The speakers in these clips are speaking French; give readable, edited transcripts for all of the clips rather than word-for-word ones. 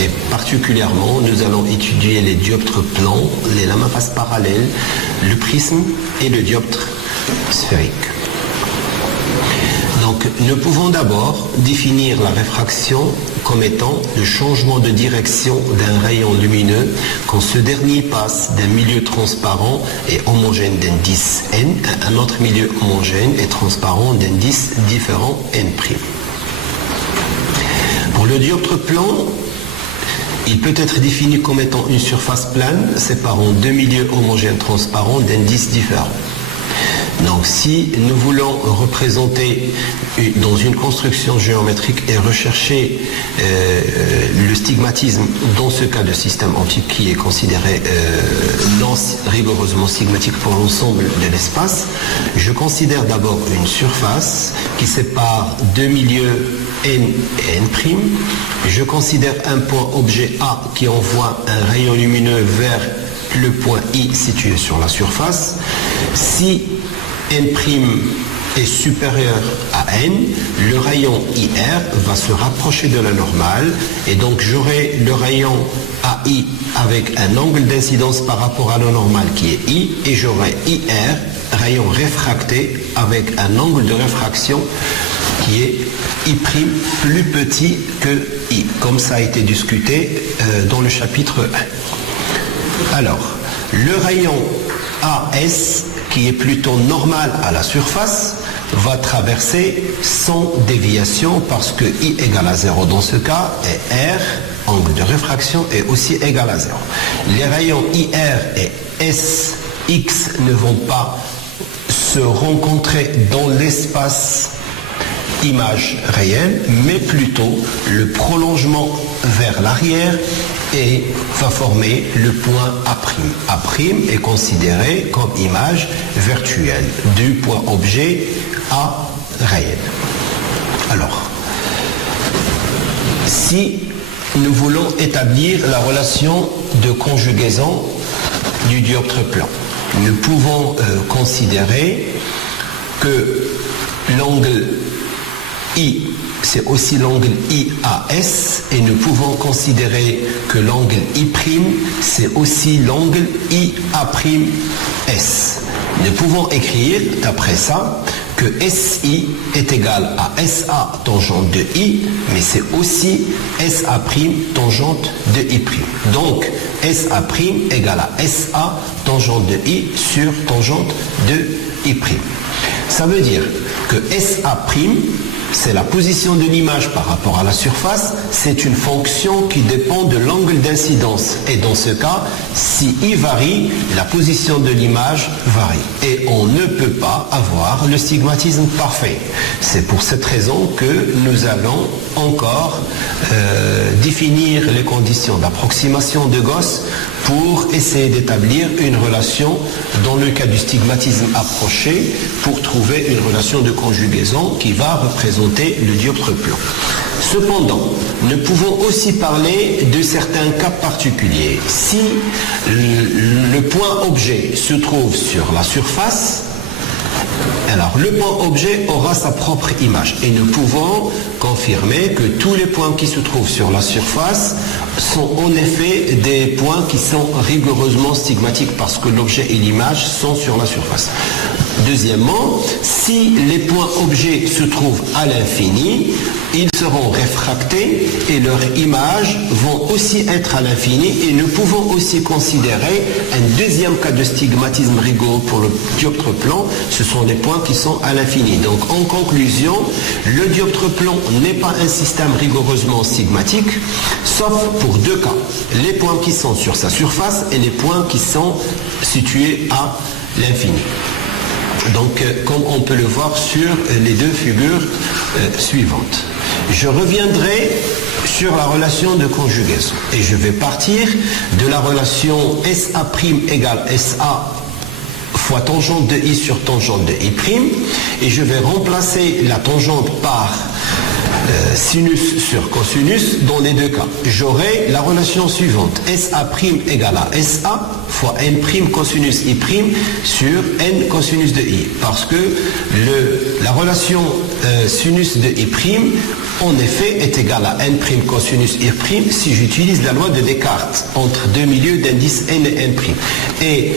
Et particulièrement, nous allons étudier les dioptres plans, les lames à face parallèles, le prisme et le dioptre sphérique. Donc, nous pouvons d'abord définir la réfraction comme étant le changement de direction d'un rayon lumineux quand ce dernier passe d'un milieu transparent et homogène d'indice n à un autre milieu homogène et transparent d'indice différent n'. Pour le dioptre plan, il peut être défini comme étant une surface plane séparant deux milieux homogènes transparents d'indices différents. Donc si nous voulons représenter dans une construction géométrique et rechercher le stigmatisme dans ce cas de système optique qui est considéré non rigoureusement stigmatique pour l'ensemble de l'espace, je considère d'abord une surface qui sépare deux milieux n et n'. Je considère un point objet A qui envoie un rayon lumineux vers le point I situé sur la surface. Si n' est supérieur à n, le rayon IR va se rapprocher de la normale et donc j'aurai le rayon AI avec un angle d'incidence par rapport à la normale qui est I et j'aurai IR, rayon réfracté avec un angle de réfraction qui est I' plus petit que I, comme ça a été discuté dans le chapitre 1. Alors, le rayon AS qui est plutôt normal à la surface, va traverser sans déviation parce que I égale à 0 dans ce cas et R, angle de réfraction, est aussi égal à 0. Les rayons IR et SX ne vont pas se rencontrer dans l'espace image réelle, mais plutôt le prolongement vers l'arrière et va former le point A'. A' est considéré comme image virtuelle du point objet A réel. Alors, si nous voulons établir la relation de conjugaison du dioptre plan, nous pouvons considérer que l'angle I, c'est aussi l'angle IAS, et nous pouvons considérer que l'angle I', c'est aussi l'angle IA'S. Nous pouvons écrire, d'après ça, que SI est égal à SA tangente de I, mais c'est aussi SA' tangente de I'. Donc, SA' égale à SA tangente de I sur tangente de I'. Ça veut dire que SA', c'est la position de l'image par rapport à la surface, c'est une fonction qui dépend de l'angle d'incidence. Et dans ce cas, si I varie, la position de l'image varie. Et on ne peut pas avoir le stigmatisme parfait. C'est pour cette raison que nous allons encore définir les conditions d'approximation de Gauss pour essayer d'établir une relation dans le cas du stigmatisme approché pour trouver une relation de conjugaison qui va représenter le dioptre plan. Cependant, nous pouvons aussi parler de certains cas particuliers. Si le point objet se trouve sur la surface, alors le point objet aura sa propre image et nous pouvons confirmer que tous les points qui se trouvent sur la surface sont en effet des points qui sont rigoureusement stigmatiques parce que l'objet et l'image sont sur la surface. Deuxièmement, si les points objets se trouvent à l'infini, ils seront réfractés et leurs images vont aussi être à l'infini et nous pouvons aussi considérer un deuxième cas de stigmatisme rigoureux pour le dioptre plan, ce sont les points qui sont à l'infini. Donc en conclusion, le dioptre plan n'est pas un système rigoureusement stigmatique, sauf pour deux cas, les points qui sont sur sa surface et les points qui sont situés à l'infini. Donc, comme on peut le voir sur les deux figures suivantes. Je reviendrai sur la relation de conjugaison et je vais partir de la relation SA' égale SA fois tangente de I sur tangente de I' et je vais remplacer la tangente par sinus sur cosinus dans les deux cas. J'aurai la relation suivante. SA' égale à SA fois n' cosinus I' sur n cosinus de I. Parce que la relation sinus de I', en effet, est égale à n' cosinus I' si j'utilise la loi de Descartes entre deux milieux d'indice n et n'. Et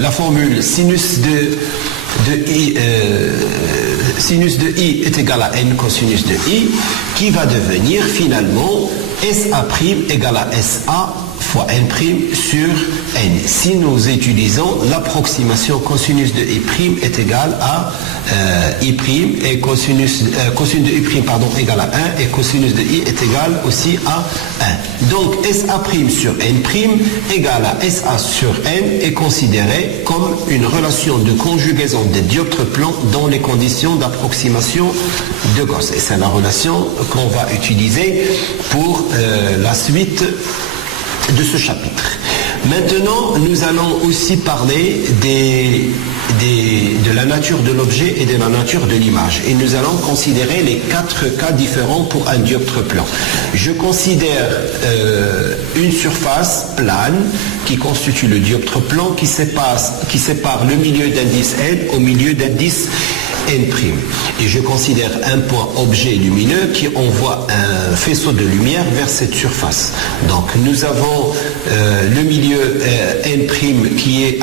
la formule sinus de I est égal à n cosinus de I, qui va devenir finalement SA' égale à SA fois n' sur n. Si nous utilisons l'approximation cosinus de I' est égal à I' et cosinus de I' égale à 1 et cosinus de I est égal aussi à 1. Donc SA' sur n' égale à SA sur n est considéré comme une relation de conjugaison des dioptres plans dans les conditions d'approximation de Gauss. Et c'est la relation qu'on va utiliser pour la suite de ce chapitre. Maintenant, nous allons aussi parler de la nature de l'objet et de la nature de l'image. Et nous allons considérer les 4 cas différents pour un dioptre plan. Je considère une surface plane qui constitue le dioptre plan qui sépare le milieu d'indice N au milieu d'indice N'. Et je considère un point objet lumineux qui envoie un faisceau de lumière vers cette surface. Donc nous avons le milieu N' qui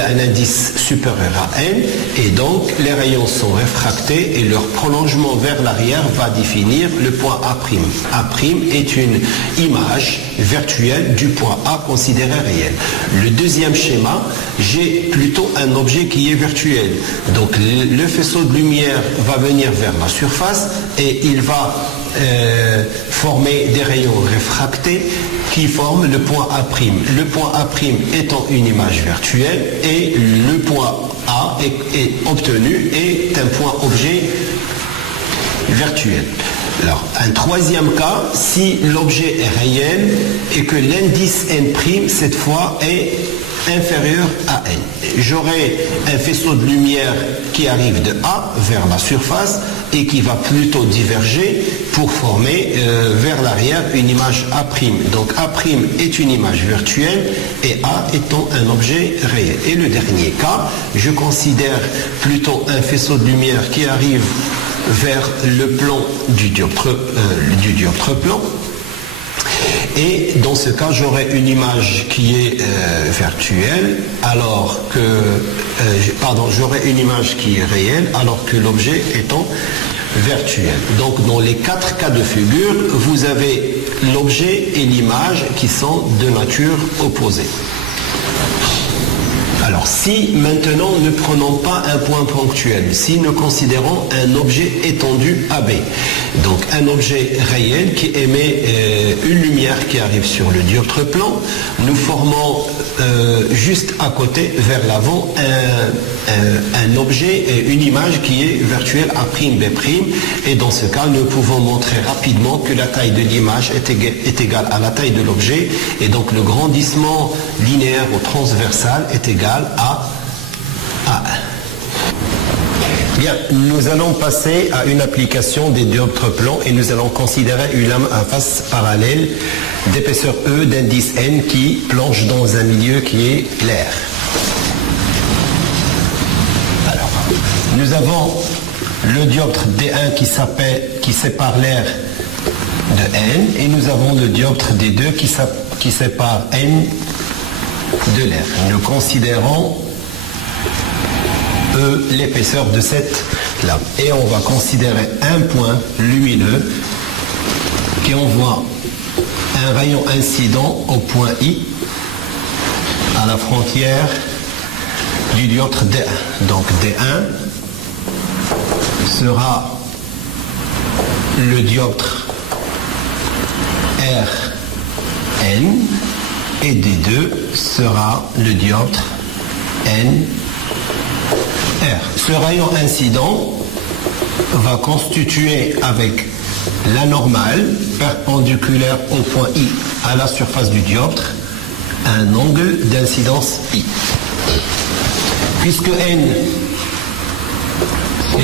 a un indice supérieur à N, et donc les rayons sont réfractés et leur prolongement vers l'arrière va définir le point A'. A' est une image virtuelle du point A considéré réel. Le deuxième schéma, j'ai plutôt un objet qui est virtuel. Donc le faisceau de lumière va venir vers la surface et il va former des rayons réfractés qui forment le point A'. Le point A' étant une image virtuelle et le point A est obtenu est un point objet virtuel. Alors, un troisième cas, si l'objet est réel et que l'indice N', cette fois, est inférieur à N. J'aurai un faisceau de lumière qui arrive de A vers la surface et qui va plutôt diverger pour former vers l'arrière une image A'. Donc A' est une image virtuelle et A étant un objet réel. Et le dernier cas, je considère plutôt un faisceau de lumière qui arrive vers le plan du dioptre plan. Et dans ce cas, j'aurai une image qui est virtuelle, alors que j'aurai une image qui est réelle, alors que l'objet étant virtuel. Donc dans les 4 cas de figure, vous avez l'objet et l'image qui sont de nature opposée. Alors, si maintenant ne prenons pas un point ponctuel, si nous considérons un objet étendu AB, donc un objet réel qui émet une lumière qui arrive sur le dioptre plan, nous formons juste à côté, vers l'avant, un objet et une image qui est virtuelle A'B', et dans ce cas, nous pouvons montrer rapidement que la taille de l'image est égale à la taille de l'objet, et donc le grandissement linéaire ou transversal est égal à 1. Bien, nous allons passer à une application des dioptres plans et nous allons considérer une lame à face parallèle d'épaisseur E d'indice N qui plonge dans un milieu qui est l'air. Alors, nous avons le dioptre D1 qui sépare l'air de N et nous avons le dioptre D2 qui sépare N de l'air. Nous considérons l'épaisseur de cette lame. Et on va considérer un point lumineux qui envoie un rayon incident au point I à la frontière du dioptre D1. Donc D1 sera le dioptre RN et D2 sera le dioptre NR. Ce rayon incident va constituer avec la normale perpendiculaire au point I à la surface du dioptre un angle d'incidence I. Puisque N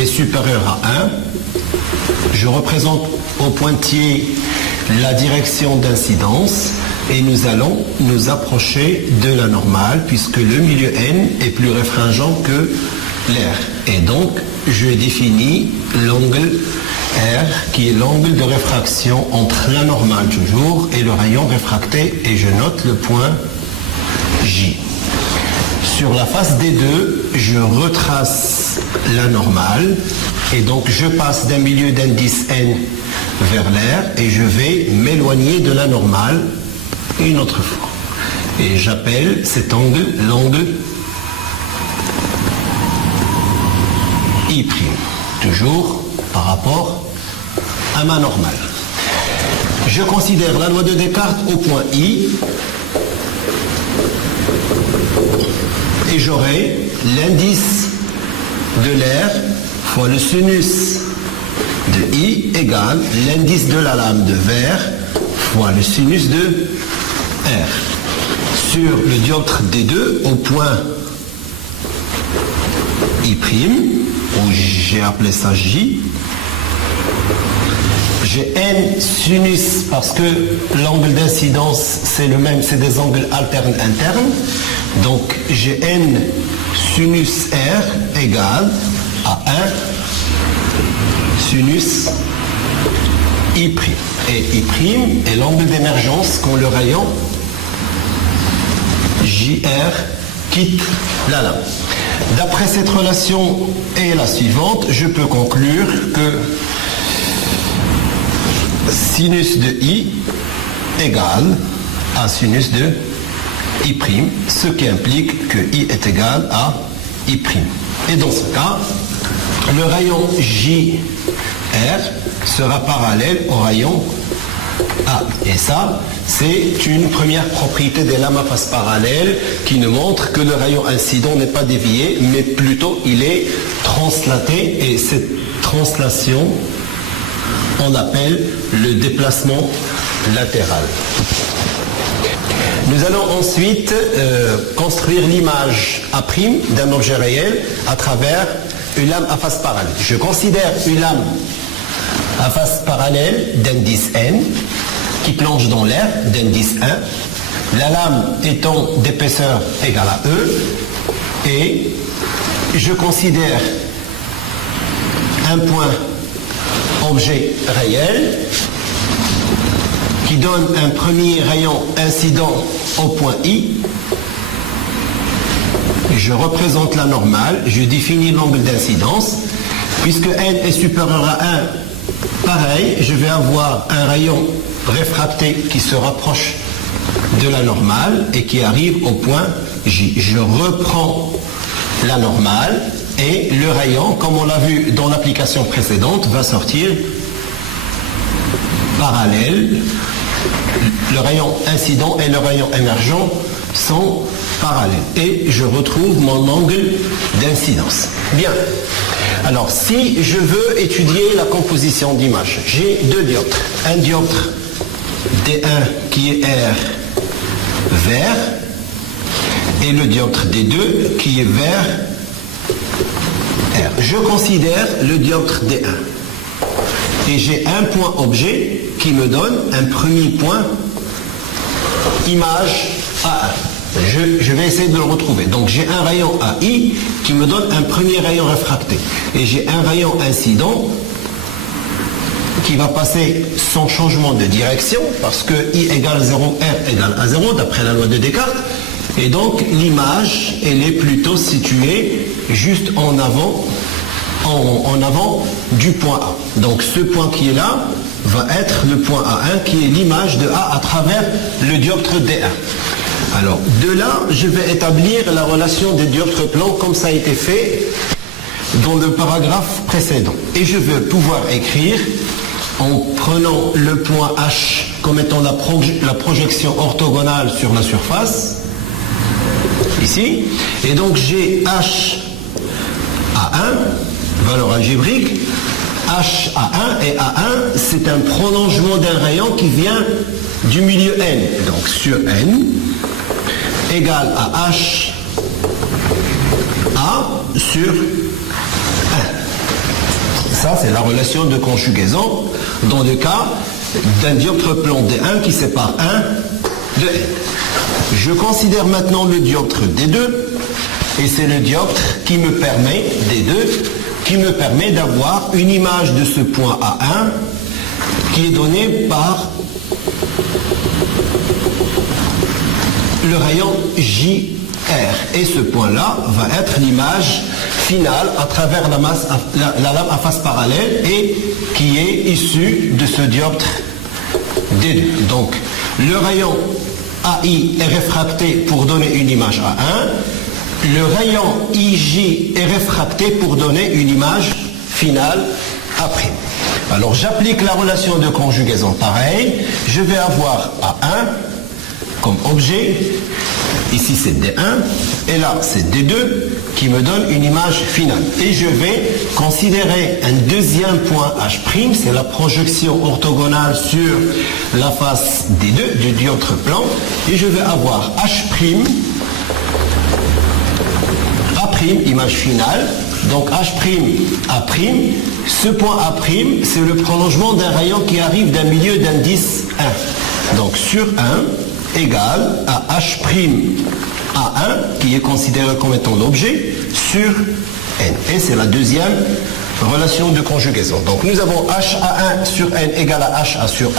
est supérieur à 1, Je représente au pointillé la direction d'incidence et nous allons nous approcher de la normale puisque le milieu N est plus réfringent que l'air. Et donc, je définis l'angle R qui est l'angle de réfraction entre la normale toujours et le rayon réfracté et je note le point J. Sur la face des deux, je retrace la normale et donc je passe d'un milieu d'indice N vers l'air et je vais m'éloigner de la normale une autre fois. Et j'appelle cet angle l'angle I', toujours par rapport à ma normale. Je considère la loi de Descartes au point I et j'aurai l'indice de l'air fois le sinus de I égale l'indice de la lame de verre fois le sinus de R. Sur le dioptre D2 au point I', où j'ai appelé ça J, j'ai N sinus parce que l'angle d'incidence c'est le même, c'est des angles alternes internes. Donc j'ai N sinus R égale à 1 sinus I'. Et I' est l'angle d'émergence quand le rayon JR quitte la lame. D'après cette relation et la suivante, je peux conclure que sinus de I égale à sinus de I', ce qui implique que I est égal à I'. Et dans ce cas, le rayon JR sera parallèle au rayon A. Et ça, c'est une première propriété des lames à face parallèle qui nous montre que le rayon incident n'est pas dévié, mais plutôt il est translaté. Et cette translation, on appelle le déplacement latéral. Nous allons ensuite construire l'image A' d'un objet réel à travers une lame à face parallèle. Je considère une lame à face parallèle d'indice N qui plonge dans l'air d'indice 1, la lame étant d'épaisseur égale à E, et je considère un point objet réel qui donne un premier rayon incident au point I. Je représente la normale, je définis l'angle d'incidence. Puisque N est supérieur à 1, pareil, je vais avoir un rayon réfracté qui se rapproche de la normale et qui arrive au point J. Je reprends la normale et le rayon, comme on l'a vu dans l'application précédente, va sortir parallèle. Le rayon incident et le rayon émergent sont parallèles. Et je retrouve mon angle d'incidence. Bien. Alors, si je veux étudier la composition d'image, j'ai deux dioptres. Un dioptre D1 qui est R vert et le dioptre D2 qui est vert R. Je considère le dioptre D1 et j'ai un point objet qui me donne un premier point image A1. Je vais essayer de le retrouver. Donc j'ai un rayon AI qui me donne un premier rayon réfracté. Et j'ai un rayon incident qui va passer sans changement de direction parce que I égale 0, R égale à 0 d'après la loi de Descartes. Et donc l'image, elle est plutôt située juste en avant du point A. Donc ce point qui est là va être le point A1 qui est l'image de A à travers le dioptre D1. Alors, de là, je vais établir la relation des dioptres plans comme ça a été fait dans le paragraphe précédent. Et je veux pouvoir écrire en prenant le point H comme étant la projection orthogonale sur la surface, ici. Et donc, j'ai H à 1, valeur algébrique. H à 1 et A1, c'est un prolongement d'un rayon qui vient du milieu N. Donc, sur N, égale à H A sur 1. Ça, c'est la relation de conjugaison dans le cas d'un dioptre plan D1 qui sépare 1 de N. Je considère maintenant le dioptre D2, et c'est le dioptre qui me permet, D2, qui me permet d'avoir une image de ce point A1 qui est donnée par le rayon JR. Et ce point-là va être l'image finale à travers la lame à face parallèle et qui est issue de ce dioptre D2. Donc, le rayon AI est réfracté pour donner une image A1. Le rayon IJ est réfracté pour donner une image finale A'. Alors, j'applique la relation de conjugaison pareille. Je vais avoir A1 comme objet. Ici, c'est D1. Et là, c'est D2 qui me donne une image finale. Et je vais considérer un deuxième point H', c'est la projection orthogonale sur la face D2 du dioptre plan. Et je vais avoir H', A', image finale. Donc H', A'. Ce point A', c'est le prolongement d'un rayon qui arrive d'un milieu d'indice 1. Donc sur 1 égale à H' A1 qui est considéré comme étant l'objet sur N. Et c'est la deuxième relation de conjugaison. Donc nous avons HA1 sur N égale à HA sur 1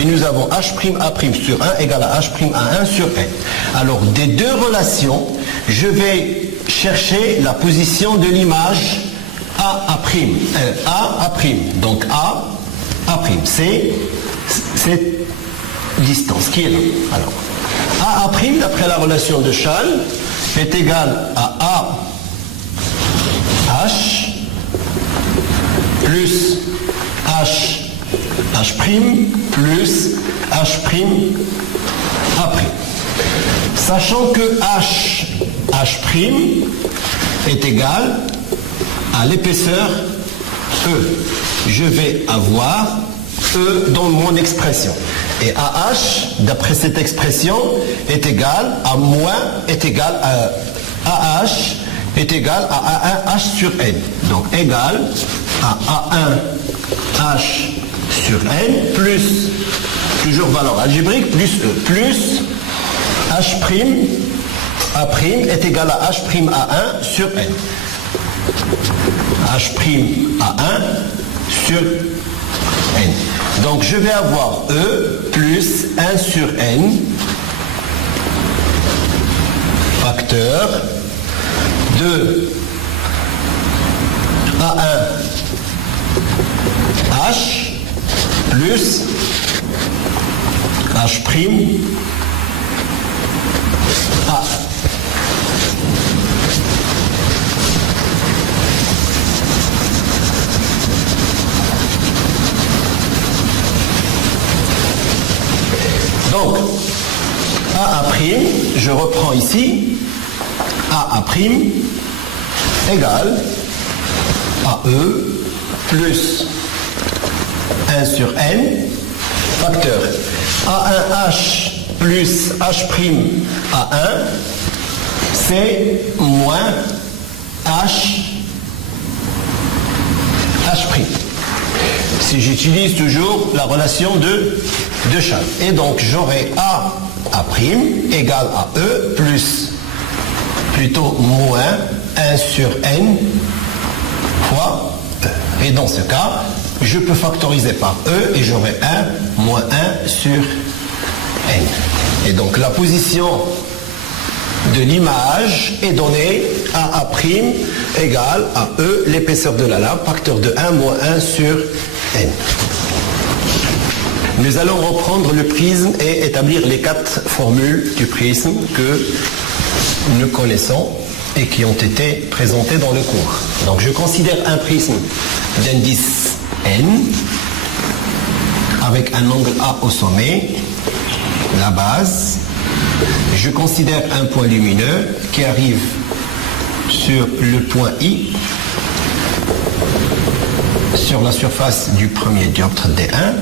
et nous avons H' A' sur 1 égale à H' A1 sur N. Alors des deux relations, je vais chercher la position de l'image A'. Donc A', c'est cette distance qui est là. Alors, A', d'après la relation de Schall, est égal à H plus H' plus H' A'. Sachant que H' est égal à l'épaisseur E. Je vais avoir E dans mon expression. Et AH, d'après cette expression, est égal à AH est égal à A1H sur N. Donc égal à A1H sur N plus, toujours valeur algébrique, plus E, plus H' A' est égal à H' A1 sur N. H' A1 sur N. Donc je vais avoir E plus 1 sur N facteur de A1 H plus H' A. Donc, A', je reprends ici, A' égale à E plus 1 sur N, facteur A1H plus H' A1, c'est moins H'. Si j'utilise toujours la relation de Schall. Et donc j'aurai A' égale à E plus, plutôt moins 1 sur N fois E. Et dans ce cas, je peux factoriser par E et j'aurai 1 moins 1 sur N. Et donc la position de l'image est donnée à A' égale à E, l'épaisseur de la lame, facteur de 1 moins 1 sur N. Nous allons reprendre le prisme et établir les 4 formules du prisme que nous connaissons et qui ont été présentées dans le cours. Donc je considère un prisme d'indice N avec un angle A au sommet, la base. Je considère un point lumineux qui arrive sur le point I, sur la surface du premier dioptre D1.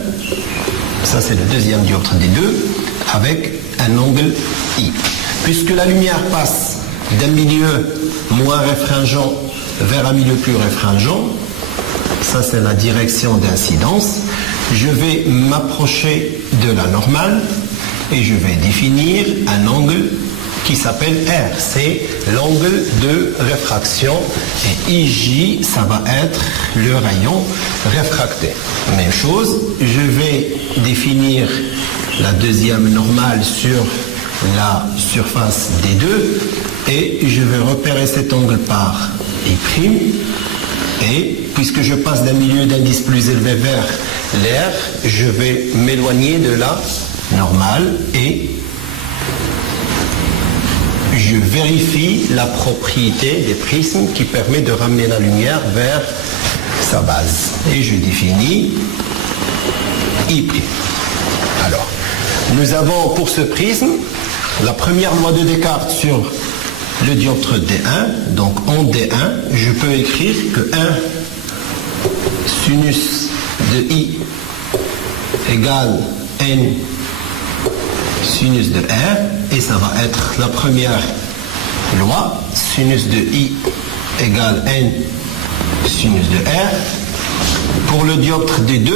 Ça, c'est le deuxième dioptre D2 avec un angle I. Puisque la lumière passe d'un milieu moins réfringent vers un milieu plus réfringent, ça c'est la direction d'incidence. Je vais m'approcher de la normale et je vais définir un angle qui s'appelle R. C'est l'angle de réfraction et IJ, ça va être le rayon réfracté. Même chose, je vais définir la deuxième normale sur la surface des deux et je vais repérer cet angle par I'. Et puisque je passe d'un milieu d'indice plus élevé vers l'air, je vais m'éloigner de la normale et je vérifie la propriété des prismes qui permet de ramener la lumière vers sa base. Et je définis I'. Alors, nous avons pour ce prisme la première loi de Descartes sur le dioptre D1. Donc en D1, je peux écrire que 1 sinus de I égale N sinus de R, et ça va être la première loi, sinus de I égale N sinus de R. Pour le dioptre D2,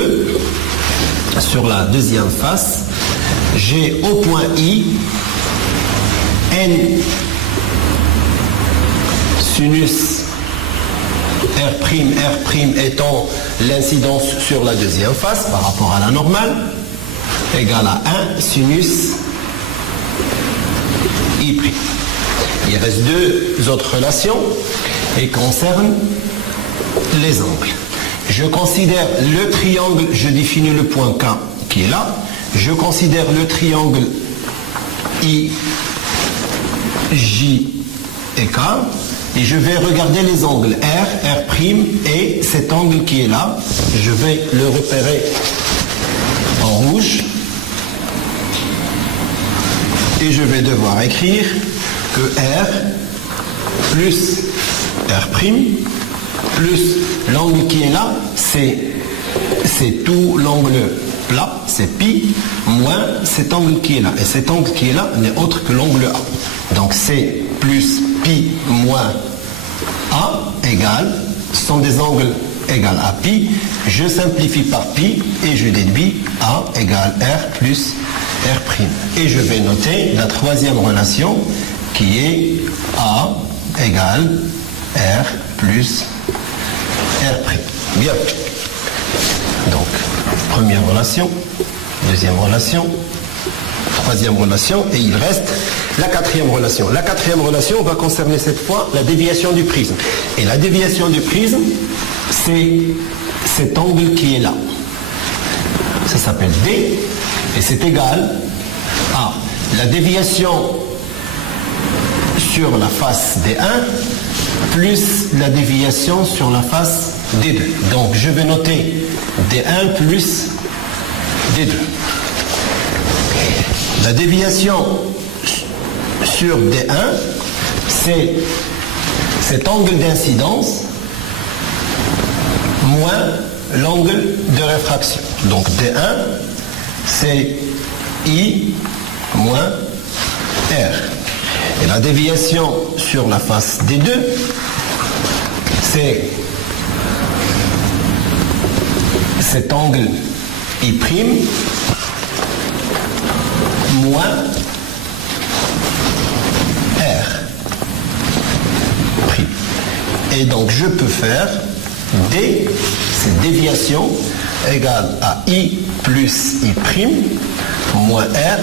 sur la deuxième face, j'ai au point I N sinus R' étant l'incidence sur la deuxième face par rapport à la normale, égale à 1 sinus I'. Il reste deux autres relations et concernent les angles. Je considère le triangle, je définis le point K qui est là, je considère le triangle I, J et K, et je vais regarder les angles R, R' et cet angle qui est là, je vais le repérer en rouge. Et je vais devoir écrire que R plus R' plus l'angle qui est là, c'est tout l'angle plat, c'est pi, moins cet angle qui est là. Et cet angle qui est là n'est autre que l'angle A. Donc c'est plus pi moins A égale, ce sont des angles égales à pi. Je simplifie par pi et je déduis A égale R plus R'. Et je vais noter la troisième relation qui est A égale R plus R'. Bien. Donc, première relation, deuxième relation, troisième relation, et il reste la quatrième relation. La quatrième relation va concerner cette fois la déviation du prisme. Et la déviation du prisme, c'est cet angle qui est là. Ça s'appelle D, et c'est égal à la déviation sur la face D1 plus la déviation sur la face D2. Donc je vais noter D1 plus D2. La déviation sur D1, c'est cet angle d'incidence moins l'angle de réfraction. Donc D1, c'est I moins R. Et la déviation sur la face D2, c'est cet angle I' moins R'. Et donc je peux faire D, cette déviation, égale à I plus I' moins R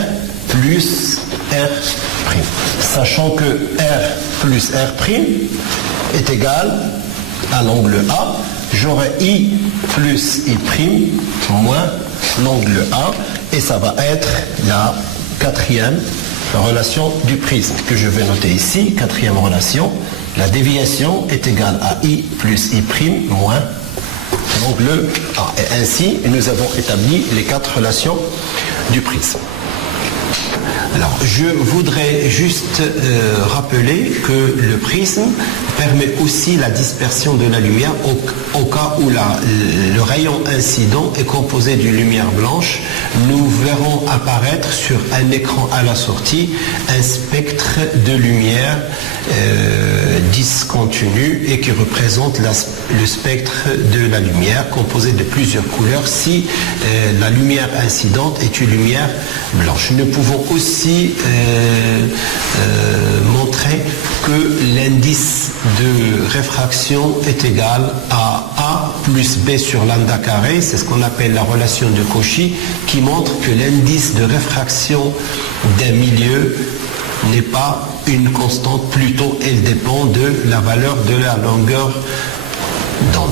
plus R'. Sachant que R plus R' est égal à l'angle A, j'aurai I plus I' moins l'angle A, et ça va être la quatrième relation du prisme que je vais noter ici. Quatrième relation, la déviation est égale à I plus I' moins l'angle A. Et ainsi, nous avons établi les quatre relations du prisme. Alors, je voudrais juste rappeler que le prisme permet aussi la dispersion de la lumière au cas où le rayon incident est composé d'une lumière blanche. Nous verrons apparaître sur un écran à la sortie un spectre de lumière discontinu et qui représente le spectre de la lumière composé de plusieurs couleurs si la lumière incidente est une lumière blanche. Nous pouvons aussi montrer que l'indice de réfraction est égal à A plus B sur lambda carré, c'est ce qu'on appelle la relation de Cauchy, qui montre que l'indice de réfraction d'un milieu n'est pas une constante, plutôt elle dépend de la valeur de la longueur d'onde.